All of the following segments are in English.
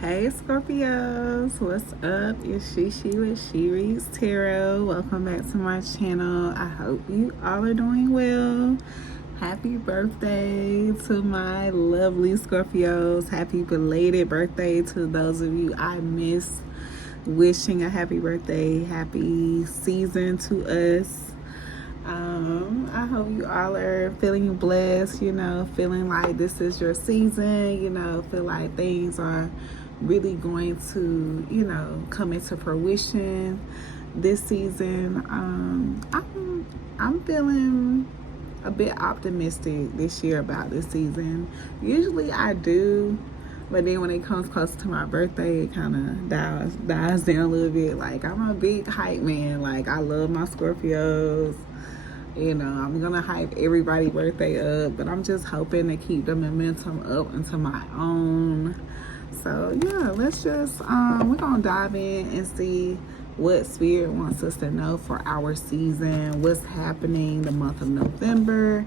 Hey Scorpios, what's up? It's She with She Reads Tarot. Welcome back to my channel. I hope you all are doing well. Happy birthday to my lovely Scorpios. Happy belated birthday to those of you I miss. Wishing a happy birthday, happy season to us. I hope you all are feeling blessed, feeling like this is your season, feel like things are really going to, come into fruition this season. I'm feeling a bit optimistic this year about this season. Usually I do, but then when it comes close to my birthday, it kind of dies down a little bit. Like, I'm a big hype man. Like, I love my Scorpios. I'm gonna hype everybody's birthday up, but I'm just hoping to keep the momentum up into my own. So yeah, let's just we're gonna dive in and see what Spirit wants us to know for our season, what's happening the month of November.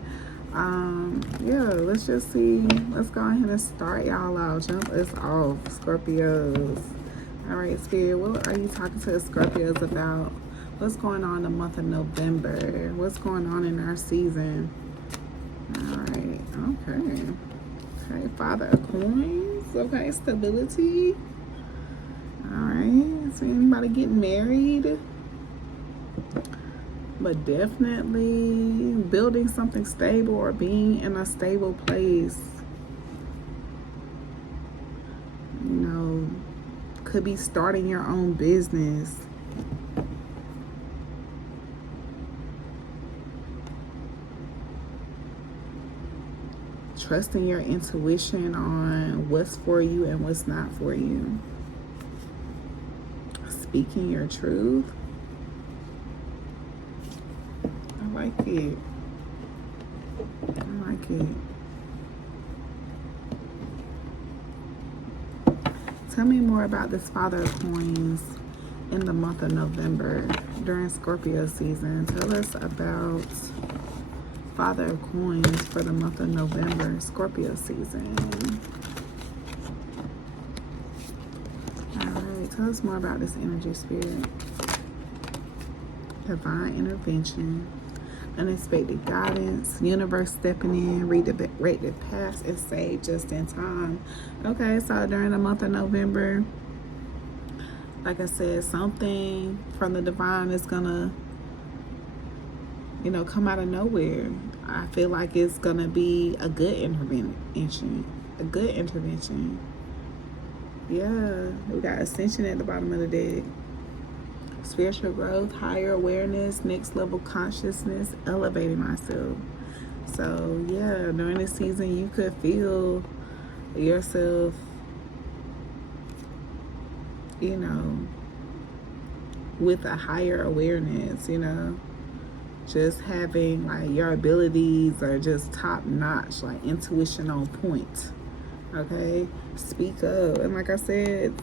Yeah, let's just see. Let's go ahead and start y'all out. Jump us off, Scorpios. All right, Spirit, what are you talking to the Scorpios about? What's going on in the month of November? What's going on in our season? All right, okay. Okay, Father of Coins. Okay, stability. All right, so anybody getting married? But definitely building something stable or being in a stable place. Could be starting your own business. Trusting your intuition on what's for you and what's not for you. Speaking your truth. I like it. I like it. Tell me more about this Father of Coins in the month of November during Scorpio season. Tell us about Father of Coins for the month of November, Scorpio season. All right, tell us more about this energy, Spirit. Divine intervention, unexpected guidance, universe stepping in, redirected paths, and save just in time. Okay, so during the month of November, like I said, something from the divine is gonna come out of nowhere. I feel like it's gonna be a good intervention. Yeah, we got ascension at the bottom of the deck. Spiritual growth, higher awareness, next level consciousness, elevating myself. So yeah, during this season, you could feel yourself, with a higher awareness, just having like your abilities are just top notch, like intuition on point. Okay, speak up. And like I said,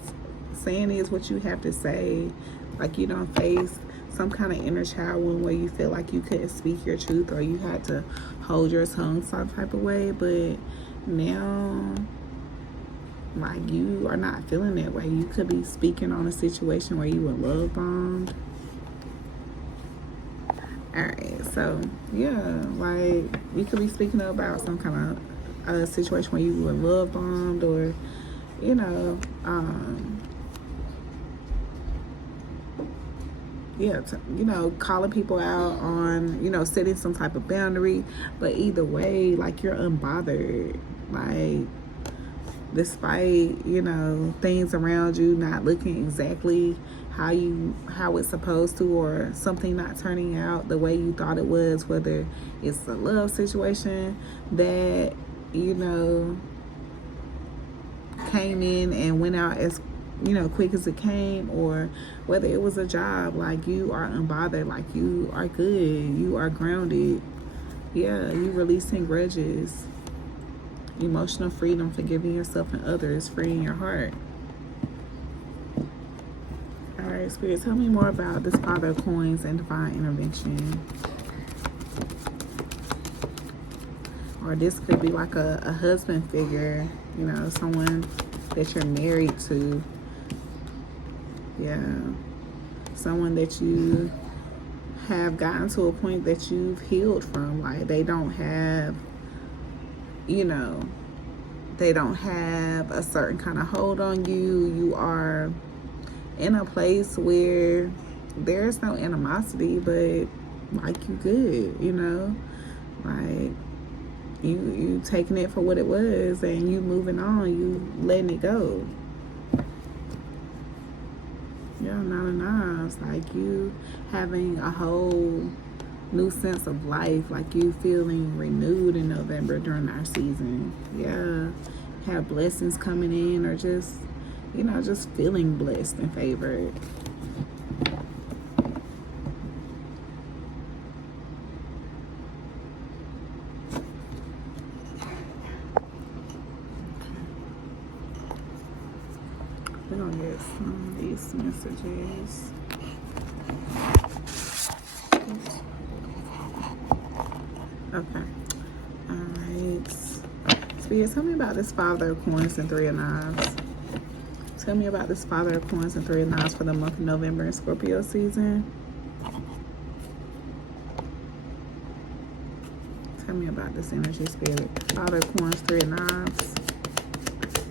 saying is what you have to say. Like, you don't face some kind of inner child wound where you feel like you couldn't speak your truth or you had to hold your tongue some type of way. But now, like, you are not feeling that way. You could be speaking on a situation where you were love bombed. Alright, so yeah, like, you could be speaking about some kind of situation where you were love bombed, or calling people out on setting some type of boundary. But either way, like, you're unbothered, like, despite things around you not looking exactly how it's supposed to, or something not turning out the way you thought it was, whether it's a love situation that came in and went out as quick as it came, or whether it was a job. Like, you are unbothered, like, you are good, you are grounded. Yeah, you releasing grudges, emotional freedom, forgiving yourself and others, freeing your heart. All right, Spirit, tell me more about this Father of Coins and divine intervention. Or this could be like a husband figure, someone that you're married to. Yeah. Someone that you have gotten to a point that you've healed from. Like, they don't have, you know, they don't have a certain kind of hold on you. You are in a place where there's no animosity, but like, you good, you know? Like, you taking it for what it was and you moving on, you letting it go. Yeah, Nine of Knives. Like, you having a whole new sense of life, like you feeling renewed in November during our season. Yeah, have blessings coming in, or just, you know, just feeling blessed and favored. We're gonna get some of these messages. Okay. Alright. Spirit, tell me about this Father of Coins and Three of Knives. Tell me about this Father of Coins and Three of Knives for the month of November in Scorpio season. Tell me about this energy, Spirit. Father of Coins, Three of Knives.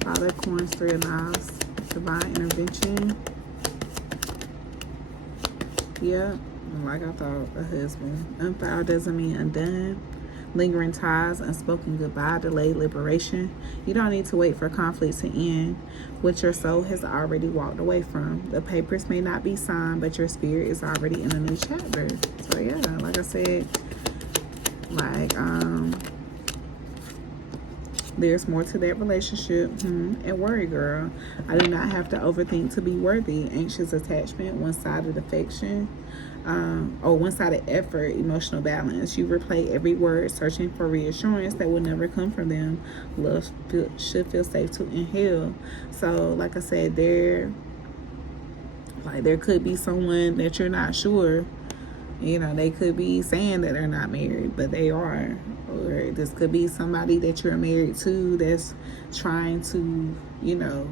Father of Coins, Three of Knives. Divine intervention. Yeah, like I thought, a husband. Unfiled doesn't mean undone. Lingering ties, unspoken goodbye, delayed liberation. You don't need to wait for conflict to end, which your soul has already walked away from. The papers may not be signed, but your spirit is already in a new chapter. So yeah, like I said, like, there's more to that relationship. And worry, girl. I do not have to overthink to be worthy. Anxious attachment, one-sided affection, or one-sided effort, emotional balance. You replay every word, searching for reassurance that will never come from them. Love should feel safe to inhale. So, like I said, there could be someone that you're not sure. You know, they could be saying that they're not married, but they are. Or this could be somebody that you're married to that's trying to, you know,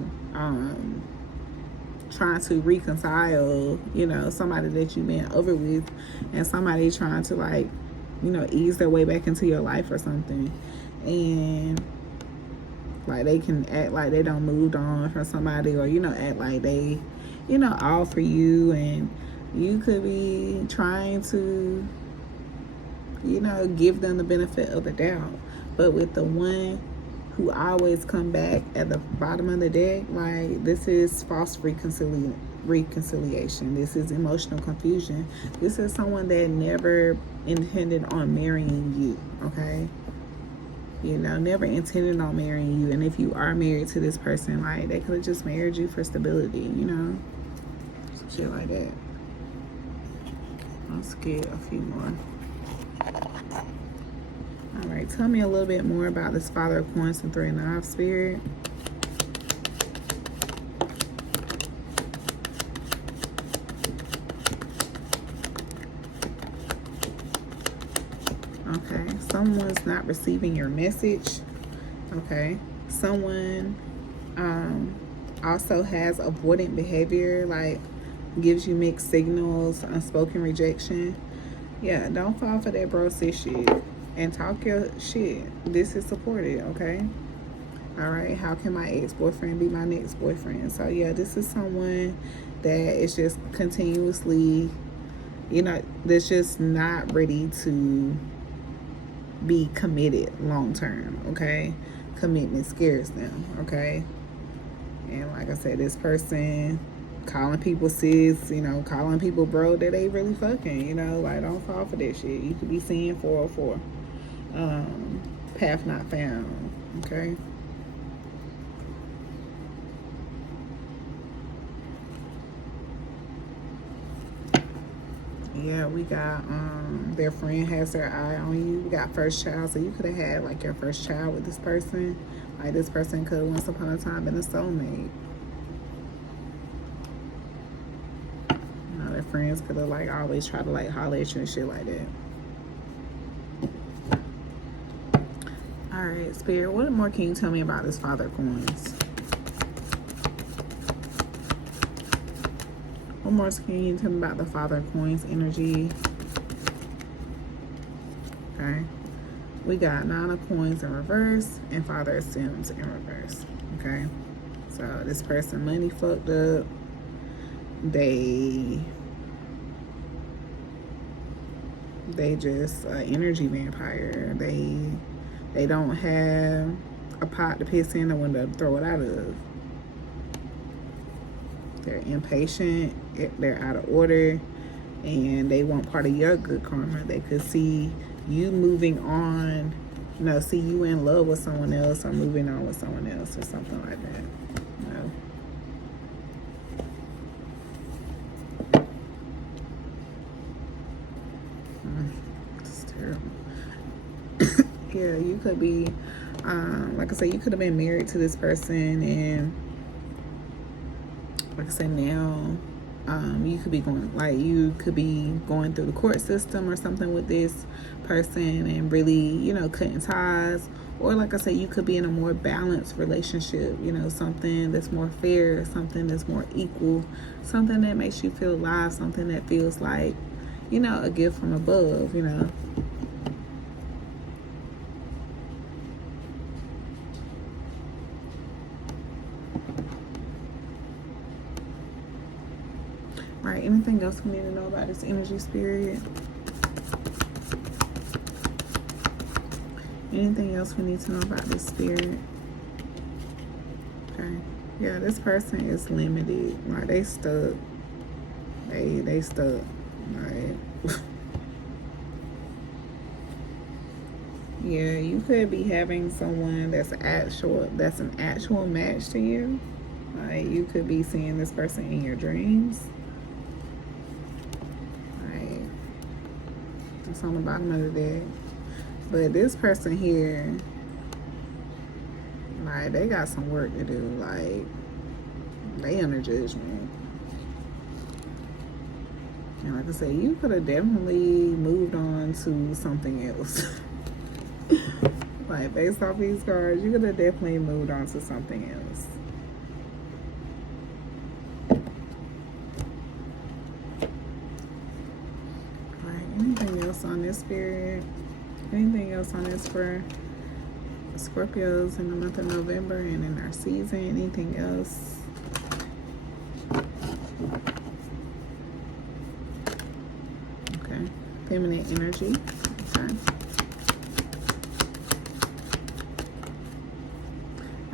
trying to reconcile, you know, somebody that you've been over with, and somebody trying to, like, you know, ease their way back into your life or something. And like, they can act like they don't moved on from somebody, or, you know, act like they, you know, all for you, and you could be trying to, you know, give them the benefit of the doubt. But with the one who always come back at the bottom of the deck, like, this is false reconciliation. This is emotional confusion. This is someone that never intended on marrying you, okay? You know, never intended on marrying you. And if you are married to this person, like, they could have just married you for stability, you know? Some shit like that. Let's get a few more. All right, tell me a little bit more about this Father of Coins and Three of Knives, Spirit. Okay, someone's not receiving your message. Okay, someone also has avoidant behavior, like gives you mixed signals, unspoken rejection. Yeah, don't fall for that bro sis shit, and talk your shit. This is supported, okay? All right, how can my ex-boyfriend be my next boyfriend? So yeah, this is someone that is just continuously, you know, that's just not ready to be committed long term, okay? Commitment scares them, okay? And like I said, this person calling people sis, you know, calling people bro, that they really fucking, you know, like, don't fall for that shit. You could be seeing 404. Path not found, okay? Yeah, we got their friend has their eye on you. We got first child, so you could have had like your first child with this person. Like, this person could have once upon a time been a soulmate. You know, their friends could have like always try to like holler at you and shit like that. All right, Spirit, what more can you tell me about this Father of Coins? What more can you tell me about the Father of Coins energy? Okay. We got Nine of Coins in reverse and Father of Sins in reverse. Okay. So this person money fucked up. They just energy vampire. They don't have a pot to piss in, a window to throw it out of. They're impatient, they're out of order, and they want part of your good karma. They could see you moving on, see you in love with someone else or moving on with someone else or something like that. It's terrible. Yeah, you could be, like I said, you could have been married to this person, and like I said, now you could be going through the court system or something with this person and really, cutting ties. Or like I said, you could be in a more balanced relationship, something that's more fair, something that's more equal, something that makes you feel alive, something that feels like, a gift from above, Right, anything else we need to know about this energy, spirit? Anything else we need to know about this spirit? Okay. Yeah, this person is limited. Like, they stuck. They stuck. Right. Yeah, you could be having someone that's an actual match to you. Like, you could be seeing this person in your dreams. Right. It's on the bottom of the deck. But this person here, like, they got some work to do. Like, they under judgment. And like I said, you could have definitely moved on to something else. Like, based off these cards, you could have definitely moved on to something else. Alright, anything else on this spirit? Anything else on this for Scorpios in the month of November and in our season? Anything else? Okay. Feminine energy. Okay.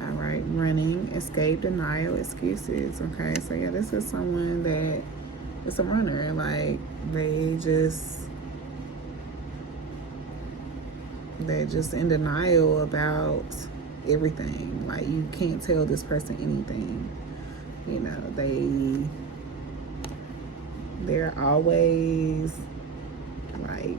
Alright. Running, escape, denial, excuses. Okay. So yeah, this is someone that is a runner. Like, they're just in denial about everything. Like, you can't tell this person anything. They're always like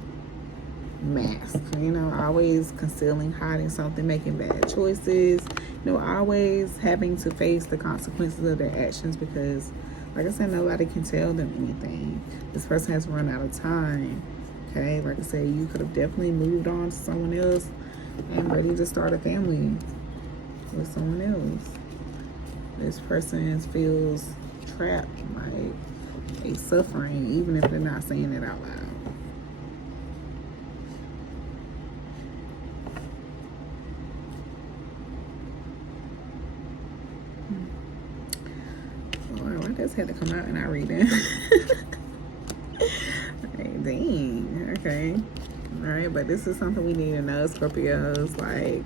masked, always concealing, hiding something, making bad choices, always having to face the consequences of their actions because, like I said, nobody can tell them anything. This person has run out of time. Okay, like I said, you could have definitely moved on to someone else and ready to start a family with someone else. This person feels trapped, like they suffering, even if they're not saying it out loud. Lord, why does had to come out and I read it? Dang, okay. Alright, but this is something we need to know, Scorpios. Like,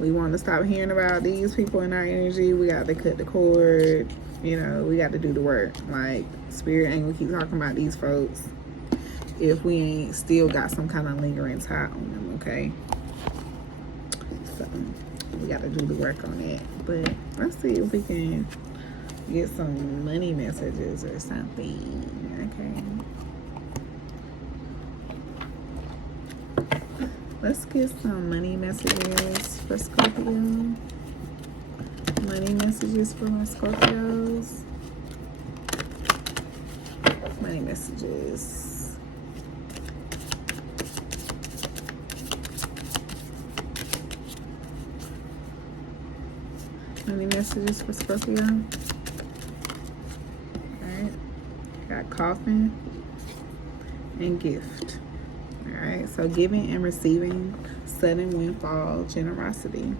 we want to stop hearing about these people in our energy. We got to cut the cord. We got to do the work. Like, spirit ain't gonna keep talking about these folks if we ain't still got some kind of lingering tie on them, okay? So, we got to do the work on that. But let's see if we can get some money messages or something, okay? Let's get some money messages for Scorpio. Money messages for my Scorpios. Money messages. Money messages for Scorpio. Alright. got coffin and gift. All right, so giving and receiving, sudden windfall, generosity.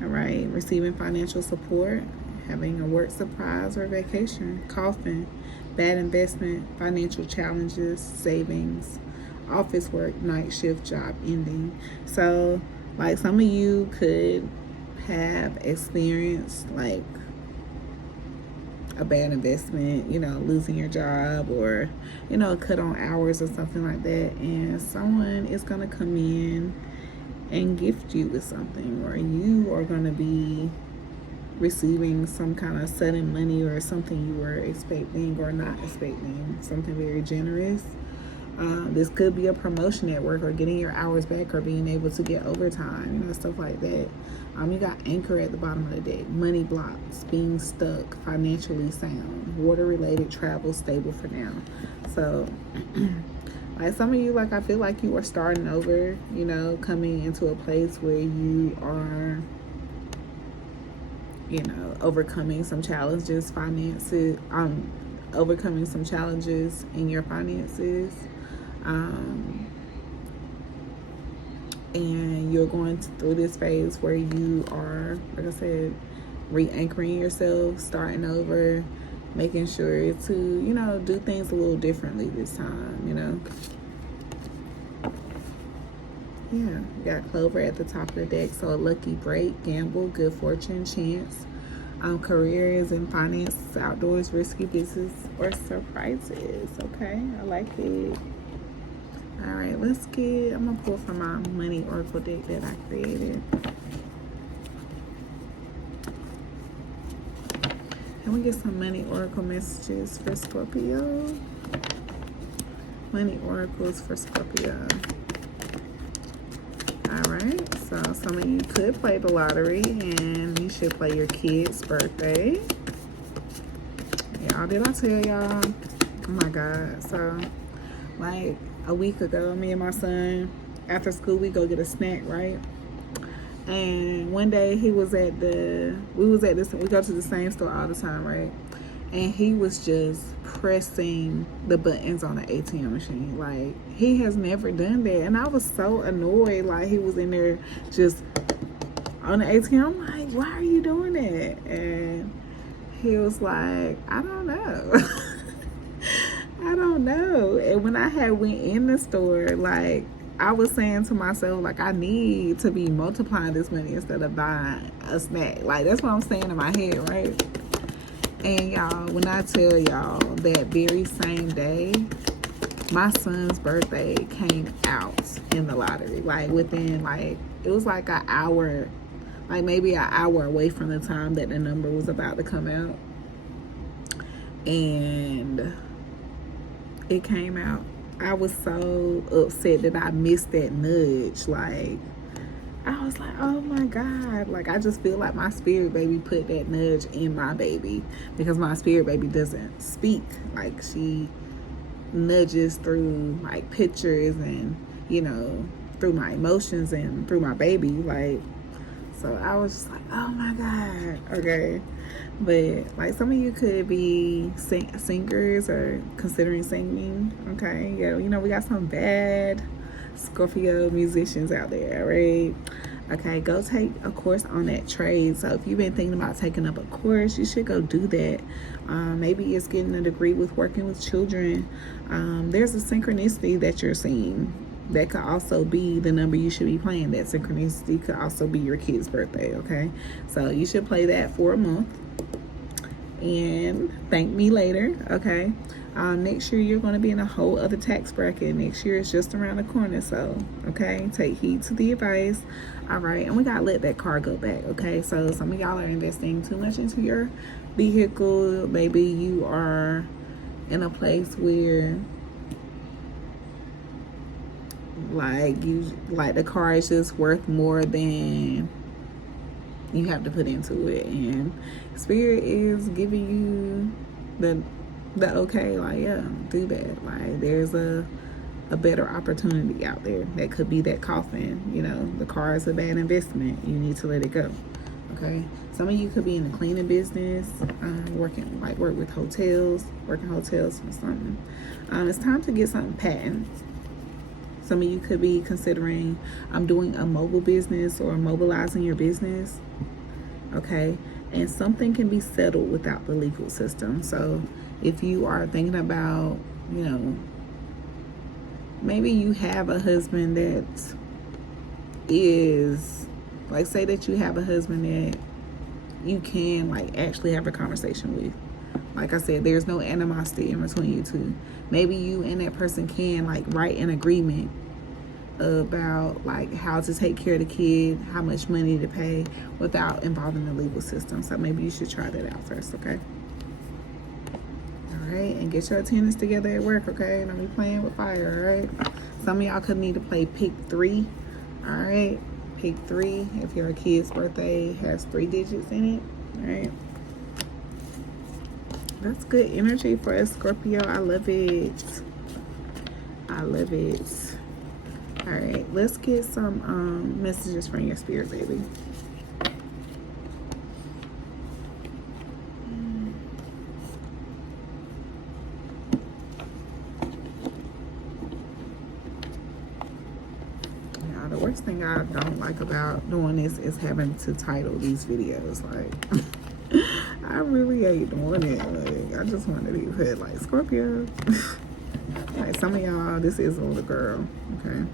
All right, receiving financial support, having a work surprise or vacation, coffin, bad investment, financial challenges, savings, office work, night shift job ending. So, like, some of you could have experienced like a bad investment, losing your job, or cut on hours or something like that, and someone is going to come in and gift you with something, or you are going to be receiving some kind of sudden money or something you were expecting or not expecting, something very generous. This could be a promotion at work, or getting your hours back, or being able to get overtime, stuff like that. You got anchor at the bottom of the deck, money blocks, being stuck, financially sound, water related, travel, stable for now. So like some of you, like I feel like you are starting over, coming into a place where you are overcoming some challenges, overcoming some challenges in your finances. And you're going through this phase where you are, like I said, re-anchoring yourself, starting over, making sure to, do things a little differently this time, Yeah, you got Clover at the top of the deck, so a lucky break, gamble, good fortune, chance. Careers and finance, outdoors, risky business, or surprises. Okay, I like it. All right, I'm gonna pull from my money oracle deck that I created. Can we get some money oracle messages for Scorpio? Money oracles for Scorpio. All right, so some of you could play the lottery, and you should play your kid's birthday. Y'all, did I tell y'all? Oh my God. So like a week ago, me and my son, after school, we go get a snack, right? And one day we go to the same store all the time, right? And he was just pressing the buttons on the ATM machine. Like, he has never done that. And I was so annoyed. Like, he was in there just on the ATM. I'm like, why are you doing that? And he was like, I don't know. I don't know. And when I had went in the store, like, I was saying to myself, like, I need to be multiplying this money instead of buying a snack. Like, that's what I'm saying in my head, right? And y'all, when I tell y'all that very same day, my son's birthday came out in the lottery. Like, within, like, it was like an hour, like maybe an hour away from the time that the number was about to come out. And it came out. I was so upset that I missed that nudge. Like, I was like, oh my God. Like, I just feel like my spirit baby put that nudge in my baby, because my spirit baby doesn't speak. Like, she nudges through like pictures and, through my emotions and through my baby. Like, so I was just like, oh my God. Okay. But like, some of you could be singers or considering singing. Okay. Yeah. We got some bad Scorpio musicians out there, right? Okay, go take a course on that trade. So if you've been thinking about taking up a course, you should go do that. Maybe it's getting a degree with working with children. There's a synchronicity that you're seeing that could also be the number you should be playing. That synchronicity could also be your kid's birthday. Okay, so you should play that for a month and thank me later. Okay. Next year you're going to be in a whole other tax bracket. Next year is just around the corner. So, okay, take heed to the advice. All right, and we got to let that car go back. Okay, so some of y'all are investing too much into your vehicle. Maybe you are in a place where like the car is just worth more than you have to put into it, and Spirit is giving you the okay, like, yeah, do that. Like, there's a better opportunity out there that could be that coffin. The car is a bad investment. You need to let it go. Okay, some of you could be in the cleaning business, work with hotels, working hotels or something. It's time to get something patent. Some of you could be considering doing a mobile business or mobilizing your business. Okay, and something can be settled without the legal system. So if you are thinking about, maybe you have a husband that is, like, say that you have a husband that you can, like, actually have a conversation with. Like I said, there's no animosity in between you two. Maybe you and that person can, like, write an agreement about, like, how to take care of the kid, how much money to pay without involving the legal system. So maybe you should try that out first, okay? All right, and get your attendance together at work, okay? Don't be playing with fire, all right? Some of y'all could need to play pick 3, all right? Pick 3 if your kid's birthday has 3 digits in it, all right? That's good energy for a Scorpio. I love it. I love it. All right, let's get some messages from your spirit, baby. Yeah, the worst thing I don't like about doing this is having to title these videos. Like, I really hate doing it. Like, I just wanted to put, like, Scorpio. Like, some of y'all, this is a little girl, okay?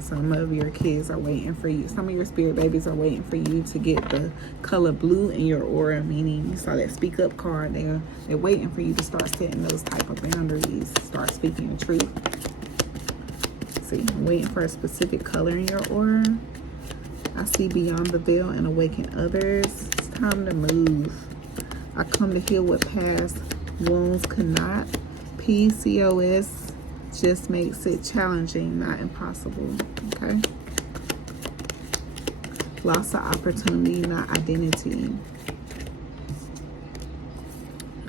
Some of your kids are waiting for you. Some of your spirit babies are waiting for you to get the color blue in your aura, meaning you saw that speak up card there. They're waiting for you to start setting those type of boundaries, start speaking the truth. See, I'm waiting for a specific color in your aura. I see beyond the veil and awaken others. It's time to move. I come to heal what past wounds could not. PCOS just makes it challenging, not impossible, okay? Loss of opportunity, not identity.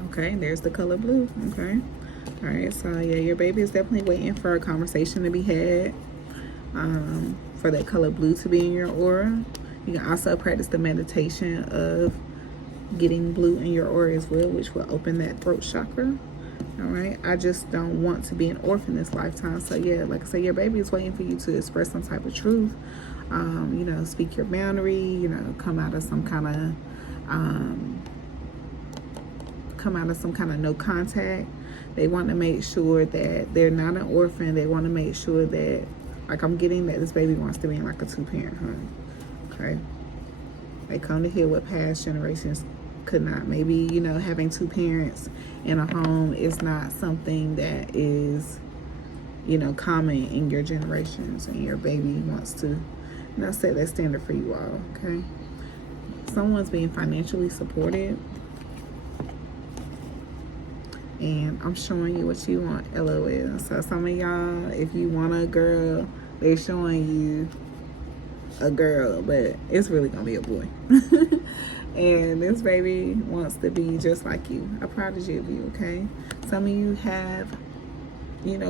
Okay, there's the color blue, okay? All right, so yeah, your baby is definitely waiting for a conversation to be had, for that color blue to be in your aura. You can also practice the meditation of getting blue in your aura as well, which will open that throat chakra. All right, I just don't want to be an orphan this lifetime. So yeah, like I said, your baby is waiting for you to express some type of truth. Speak your boundary. Come out of some kind of no contact. They want to make sure that they're not an orphan. They want to make sure that, like, I'm getting that this baby wants to be in, like, a 2-parent home. Okay, they come to heal what past generations could not. Maybe, having 2 parents in a home is not something that is, common in your generations, and your baby wants to, set that standard for you all, okay? Someone's being financially supported, and I'm showing you what you want, LOL. So some of y'all, if you want a girl, they're showing you a girl, but it's really gonna be a boy. And this baby wants to be just like you, a prodigy of you, okay? Some of you have,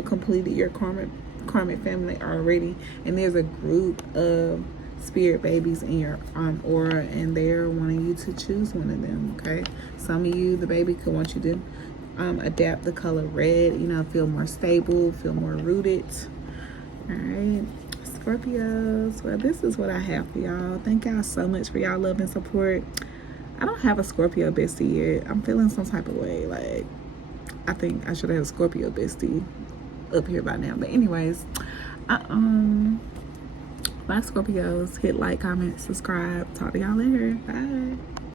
completed your karmic family already, and there's a group of spirit babies in your aura, and they're wanting you to choose one of them, okay? Some of you, the baby could want you to adapt the color red, feel more stable, feel more rooted. All right, Scorpios, well, this is what I have for y'all. Thank y'all so much for y'all love and support. I don't have a Scorpio bestie yet. I'm feeling some type of way. Like, I think I should have a Scorpio bestie up here by now. But anyways, bye Scorpios. Hit like, comment, subscribe. Talk to y'all later. Bye.